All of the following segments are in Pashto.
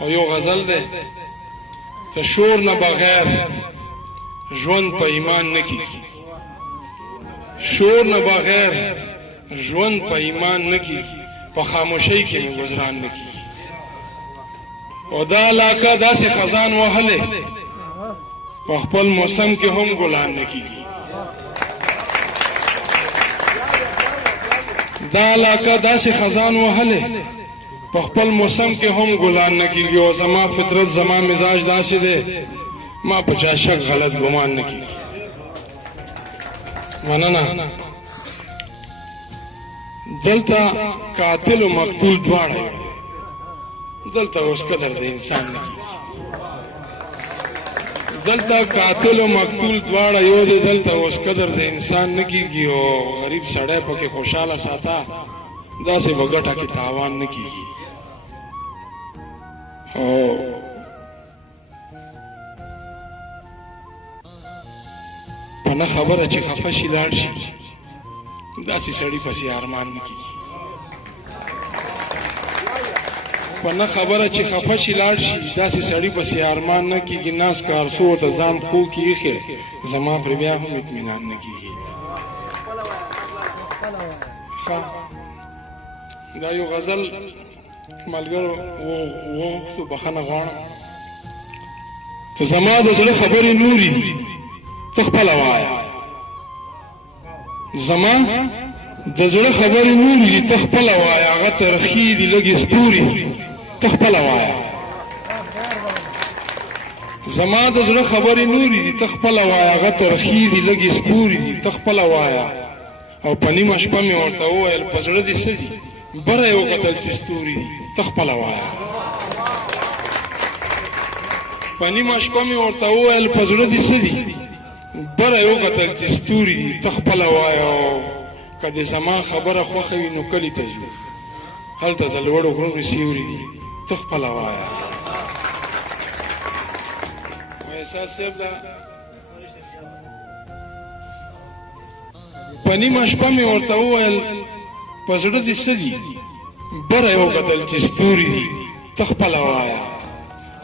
او یو غزل دی ته شور نه بغیر ژوند په ایمان نه کیږي شور نه بغیر ژوند په ایمان نه کیږي په خاموشۍ کې مې گزاران نه کیږي او دا علاقه داسې خزان وهلې په خپل موسم کې هم ګلان نه کیږي دا علاقه داسې خزان وهلې په خپل موسم کې هم ګلان نه کیږي او زما فطرت زما مزاج داسې دی ما په چا شک غلط ګمان نه کیږي مننه دلته قاتل او مقتول دواړه دلته اوس قدر د انسان نه کیږي دلته قاتل او مقتول دواړه یو دی دلته اوس قدر د انسان نه کیږي او غریب سړی پکې خوشحاله ساته داسې به ګټه کې تاوان نه کیږي او په نه خبره چې خفه شي لاړ شي داسې سړي پسې ارمان نه کیږي په نه خبره چې خفه شي لاړ شي داسې سړي پسې ارمان نه کیږي ناس کارسو ته ځان خو کې ایښی زما پرې بیا هم اطمینان نه کیږي دا یو غزل ملګرو و بخښنه غواړم ته زما د زړه خبرې نورې دي ته خپله وایه زما د زړه خبرې نورې دي ته خپله وایه هغه ترخي دي لږې سپورې دي ته خپله وایه زما د زړه خبرې نورې دي ته خپله وایه هغه ترخي دي لږې سپورې دي ته خپله وایه او په نیمه شپه مې ورته وویل په زړه دې څه دي بره یې وکتل چې ستوري دي ته خپله وایه په نیمه شپه مې ورته وویل په زړه دې څه دي بره یې وکتل چې ستوري دي ته خپله وایه او که دې زما خبره خوښه وي نو کلي ته ځو هلته د لوړو غرونو سیوري دي ته خپله وایه احساس صاحب دا په نیمه شپه مې ورته وویل په زړه دې څه دي بره یې وکتل چې ستوري دي ته خپله وایه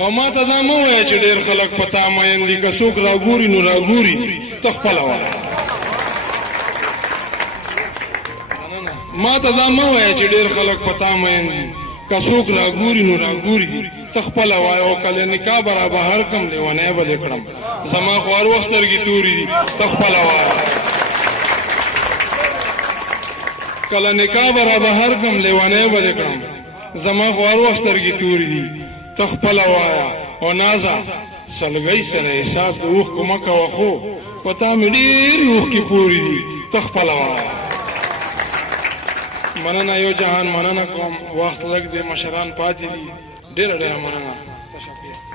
او ما ته دا مه وایه چې ډېر خلک په تا مین دي که څوک راګوري نو راګوري ته خپله وایه ما ته دا مه وایه چې ډېر خلک په تا مین دي که څوک راګوري نو راګوري ته خپله وایه او که له نکاح به را بهر کړم لیونی به دې کړم زما خو هر وخت سترګې تورې دي ته خپله وایه کله نکاح به را بهر کړم لیونی به دې کړم زما خو هر وخت سترګې تورې دي ته خپله وایه او نازه سلګۍ سره حساب د اوښکو مه کوه خو په تا مې ډېرې اوښکې پورې دي ته خپله وایه مننه یو جهان مننه کوم وخت لږ دی مشران پاتې دي ډېره ډېره مننه تشکر